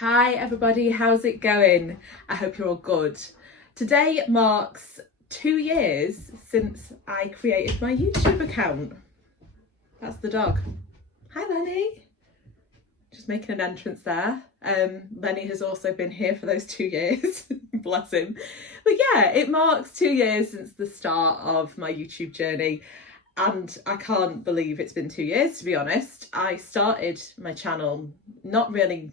Hi everybody, how's it going? I hope you're all good. Today marks 2 years since I created my YouTube account. That's the dog. Hi Lenny. Just making an entrance there. Lenny has also been here for those 2 years. Bless him. But yeah, it marks 2 years since the start of my YouTube journey. And I can't believe it's been 2 years, to be honest. I started my channel not really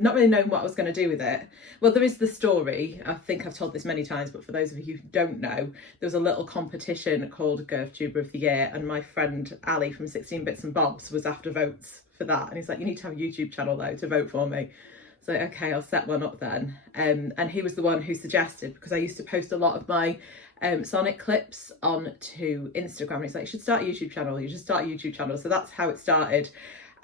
knowing what I was going to do with it. Well, there is the story. I think I've told this many times, but for those of you who don't know, there was a little competition called GirthTuber of the Year, and my friend Ali from 16 Bits and Bobs was after votes for that. And he's like, you need to have a YouTube channel though to vote for me. So okay, I'll set one up then. And he was the one who suggested, because I used to post a lot of my Sonic clips onto Instagram. And he's like, you should start a YouTube channel. You should start a YouTube channel. So that's how it started.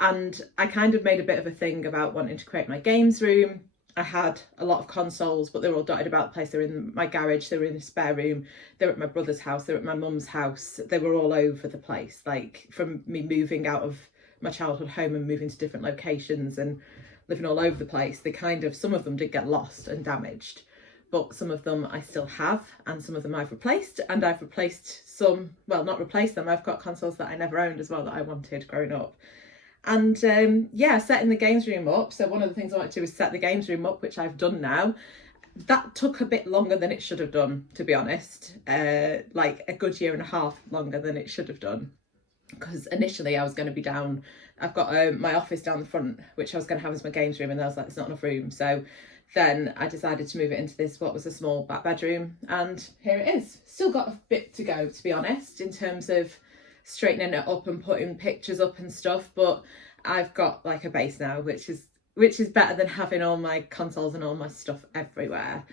And I kind of made a bit of a thing about wanting to create my games room. I had a lot of consoles, but they were all dotted about the place. They were in my garage, they were in a spare room, they were at my brother's house, they were at my mum's house. They were all over the place, like from me moving out of my childhood home and moving to different locations and living all over the place. They kind of, some of them did get lost and damaged, but some of them I still have, and some of them I've replaced, and I've replaced some, well, not replaced them, I've got consoles that I never owned as well that I wanted growing up. And yeah, setting the games room up. So one of the things I wanted to do is set the games room up, which I've done now. That took a bit longer than it should have done, to be honest. Like a good year and a half longer than it should have done. Because initially I was going to be down, I've got my office down the front, which I was going to have as my games room, and I was like, there's not enough room. So then I decided to move it into this, what was a small back bedroom. And here it is. Still got a bit to go, to be honest, in terms of straightening it up and putting pictures up and stuff, but I've got like a base now, which is better than having all my consoles and all my stuff everywhere.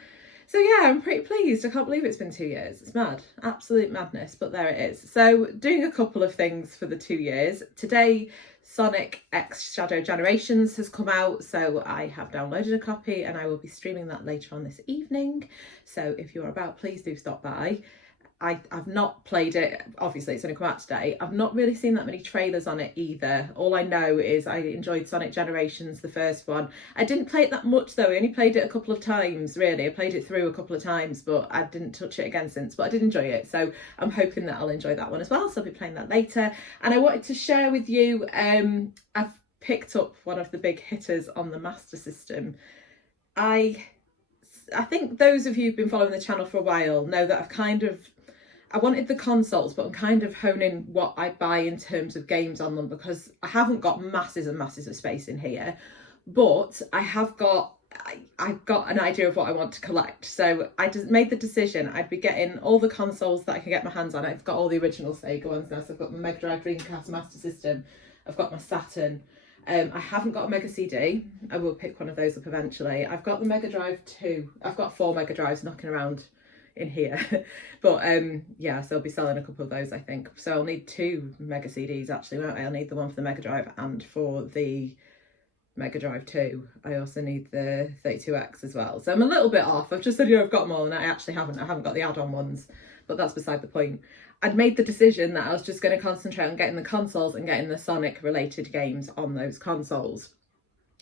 So yeah, I'm pretty pleased. I can't believe it's been 2 years. It's mad, absolute madness, but there it is. So doing a couple of things for the 2 years. Today, Sonic X Shadow Generations has come out, so I have downloaded a copy and I will be streaming that later on this evening. So if you're about, please do stop by. I've not played it, obviously it's only come out today. I've not really seen that many trailers on it either. All I know is I enjoyed Sonic Generations, the first one. I didn't play it that much though, I only played it a couple of times really. I played it through a couple of times, but I didn't touch it again since, but I did enjoy it. So I'm hoping that I'll enjoy that one as well, so I'll be playing that later. And I wanted to share with you, I've picked up one of the big hitters on the Master System. I think those of you who've been following the channel for a while know that I wanted the consoles, but I'm kind of honing what I buy in terms of games on them, because I haven't got masses and masses of space in here, but I've got an idea of what I want to collect. So I just made the decision I'd be getting all the consoles that I can get my hands on. I've got all the original Sega ones now, so I've got my Mega Drive, Dreamcast, Master System, I've got my Saturn. I haven't got a Mega CD. I will pick one of those up eventually. I've got the Mega Drive 2. I've got 4 Mega Drives knocking around in here, but yeah, so I'll be selling a couple of those, I think. So I'll need 2 Mega CDs actually, won't I? I'll need the one for the Mega Drive, and for the Mega Drive 2 I also need the 32X as well. So I'm a little bit off. I've just said, I've got them all, and I actually haven't got the add-on ones, but that's beside the point. I'd made the decision that I was just going to concentrate on getting the consoles and getting the Sonic related games on those consoles,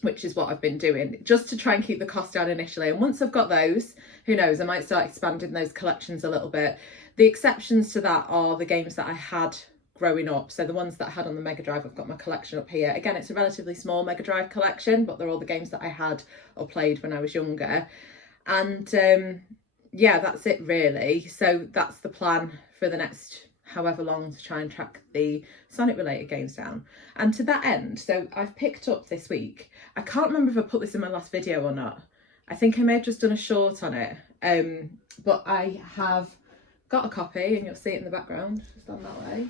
which is what I've been doing, just to try and keep the cost down initially. And once I've got those, who knows, I might start expanding those collections a little bit. The exceptions to that are the games that I had growing up. So the ones that I had on the Mega Drive, I've got my collection up here. Again, it's a relatively small Mega Drive collection, but they're all the games that I had or played when I was younger. And yeah, that's it really. So that's the plan for the next however long, to try and track the Sonic related games down. And to that end, so I've picked up this week, I can't remember if I put this in my last video or not. I think I may have just done a short on it, but I have got a copy, and you'll see it in the background, just on that way.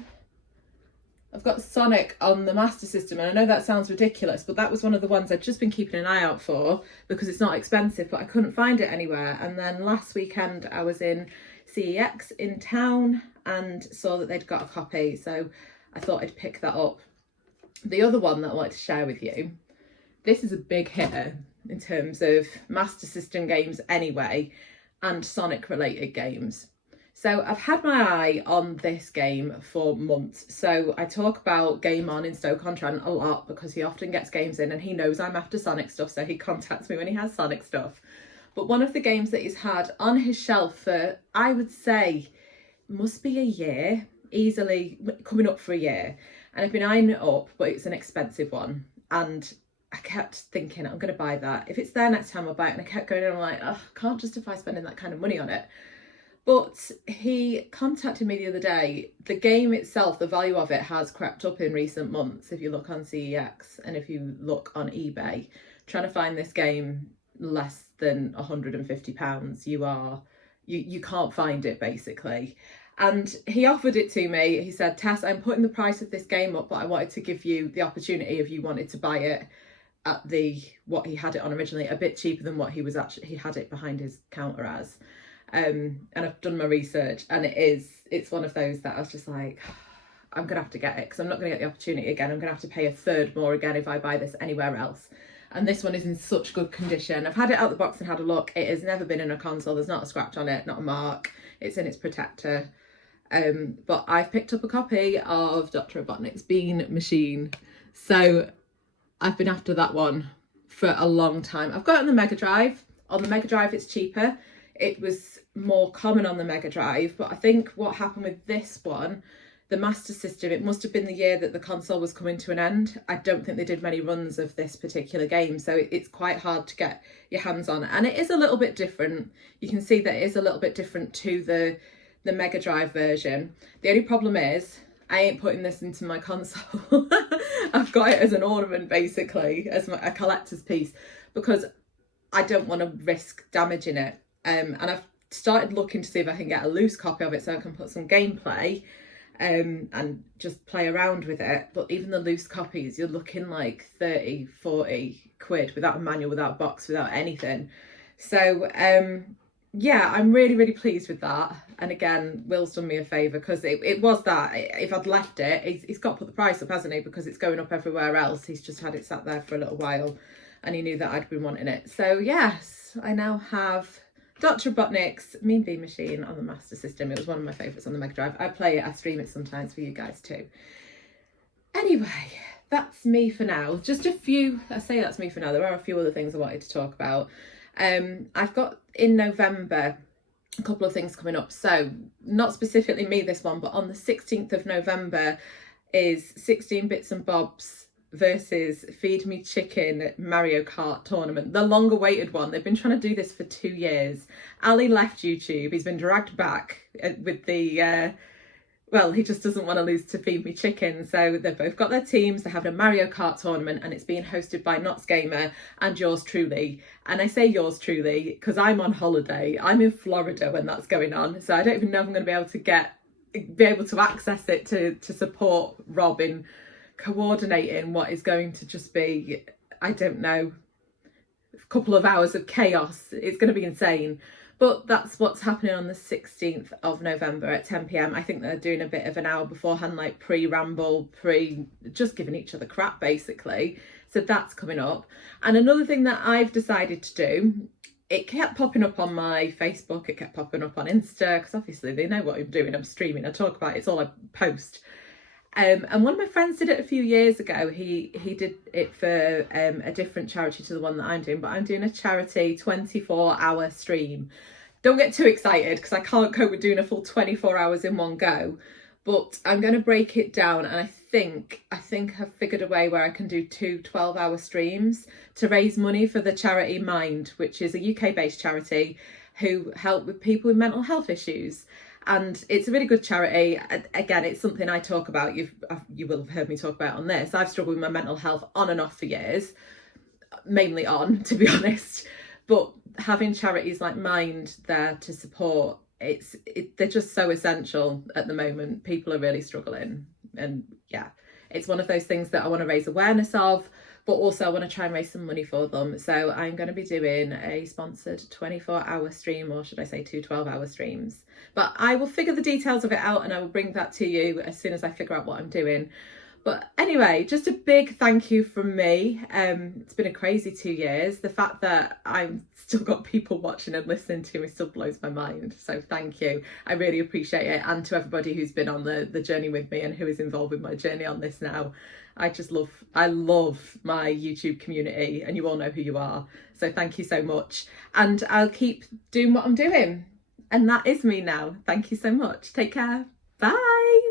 I've got Sonic on the Master System, and I know that sounds ridiculous, but that was one of the ones I'd just been keeping an eye out for because it's not expensive, but I couldn't find it anywhere. And then last weekend I was in CEX in town and saw that they'd got a copy, so I thought I'd pick that up. The other one that I wanted to share with you, this is a big hitter in terms of Master System games anyway, and Sonic related games. So I've had my eye on this game for months. So I talk about Game On in Stoke-on-Trent a lot because he often gets games in and he knows I'm after Sonic stuff, so he contacts me when he has Sonic stuff. But one of the games that he's had on his shelf for, I would say, must be a year, easily coming up for a year. And I've been eyeing it up, but it's an expensive one. And I kept thinking, I'm going to buy that. If it's there next time, I'll buy it. And I kept going and I'm like, oh, I can't justify spending that kind of money on it. But he contacted me the other day. The game itself, the value of it has crept up in recent months. If you look on CEX and if you look on eBay, trying to find this game less than £150, you can't find it basically. And he offered it to me. He said, Tess, I'm putting the price of this game up, but I wanted to give you the opportunity if you wanted to buy it at what he had it on originally, a bit cheaper than what he had it behind his counter as. And I've done my research, and it's one of those that I was just like, I'm gonna have to get it because I'm not gonna get the opportunity again. I'm gonna have to pay a third more again if I buy this anywhere else. And this one is in such good condition. I've had it out the box and had a look. It has never been in a console. There's not a scratch on it, not a mark. It's in its protector. But I've picked up a copy of Dr. Robotniks Mean Machine. So I've been after that one for a long time. I've got it on the Mega Drive. On the Mega Drive, it's cheaper. It was more common on the Mega Drive, but I think what happened with this one, the Master System, it must have been the year that the console was coming to an end. I don't think they did many runs of this particular game, so it's quite hard to get your hands on. And it is a little bit different. You can see that it is a little bit different to the Mega Drive version. The only problem is I ain't putting this into my console. I've got it as an ornament, basically, as a collector's piece, because I don't want to risk damaging it. And I've started looking to see if I can get a loose copy of it so I can put some gameplay and just play around with it. But even the loose copies, you're looking like 30, 40 quid without a manual, without a box, without anything. So yeah, I'm really, really pleased with that. And again, Will's done me a favour because it was that. If I'd left it, he's got to put the price up, hasn't he? Because it's going up everywhere else. He's just had it sat there for a little while and he knew that I'd been wanting it. So yes, I now have Dr. Robotniks Mean Bean Machine on the Master System. It was one of my favourites on the Mega Drive. I play it, I stream it sometimes for you guys too. Anyway, that's me for now. Just a few, I say that's me for now. There are a few other things I wanted to talk about. I've got in November a couple of things coming up. So not specifically me this one, but on the 16th of November is 16 Bits and Bobs versus Feed Me Chicken Mario Kart tournament, the long awaited one. They've been trying to do this for 2 years. Ali left YouTube. He's been dragged back with the well, he just doesn't want to lose to Feed Me Chicken. So they've both got their teams. They're having a Mario Kart tournament and it's being hosted by Nots Gamer and yours truly. And I say yours truly because I'm on holiday. I'm in Florida when that's going on. So I don't even know if I'm going to be able to access it to support Rob in coordinating what is going to just be, I don't know, a couple of hours of chaos. It's going to be insane. But that's what's happening on the 16th of November at 10 p.m. I think they're doing a bit of an hour beforehand, like pre-ramble, just giving each other crap, basically. So that's coming up. And another thing that I've decided to do, it kept popping up on my Facebook, it kept popping up on Insta, because obviously they know what I'm doing. I'm streaming, I talk about it, it's all I post. And one of my friends did it a few years ago. He did it for a different charity to the one that I'm doing, but I'm doing a charity 24-hour stream. Don't get too excited because I can't cope with doing a full 24 hours in one go, but I'm going to break it down. And I think I've figured a way where I can do 2 12-hour streams to raise money for the charity Mind, which is a UK-based charity who help with people with mental health issues. And it's a really good charity. Again, it's something I talk about. You will have heard me talk about on this. I've struggled with my mental health on and off for years, mainly on, to be honest. But having charities like Mind there to support, they're just so essential at the moment. People are really struggling. And yeah, it's one of those things that I want to raise awareness of, but also I want to try and raise some money for them. So I'm going to be doing a sponsored 24-hour stream, or should I say 2 12-hour streams. But I will figure the details of it out and I will bring that to you as soon as I figure out what I'm doing. But anyway, just a big thank you from me. It's been a crazy 2 years. The fact that I've still got people watching and listening to me still blows my mind. So thank you. I really appreciate it. And to everybody who's been on the journey with me and who is involved with my journey on this now. I love my YouTube community, and you all know who you are. So thank you so much. And I'll keep doing what I'm doing. And that is me now. Thank you so much. Take care. Bye.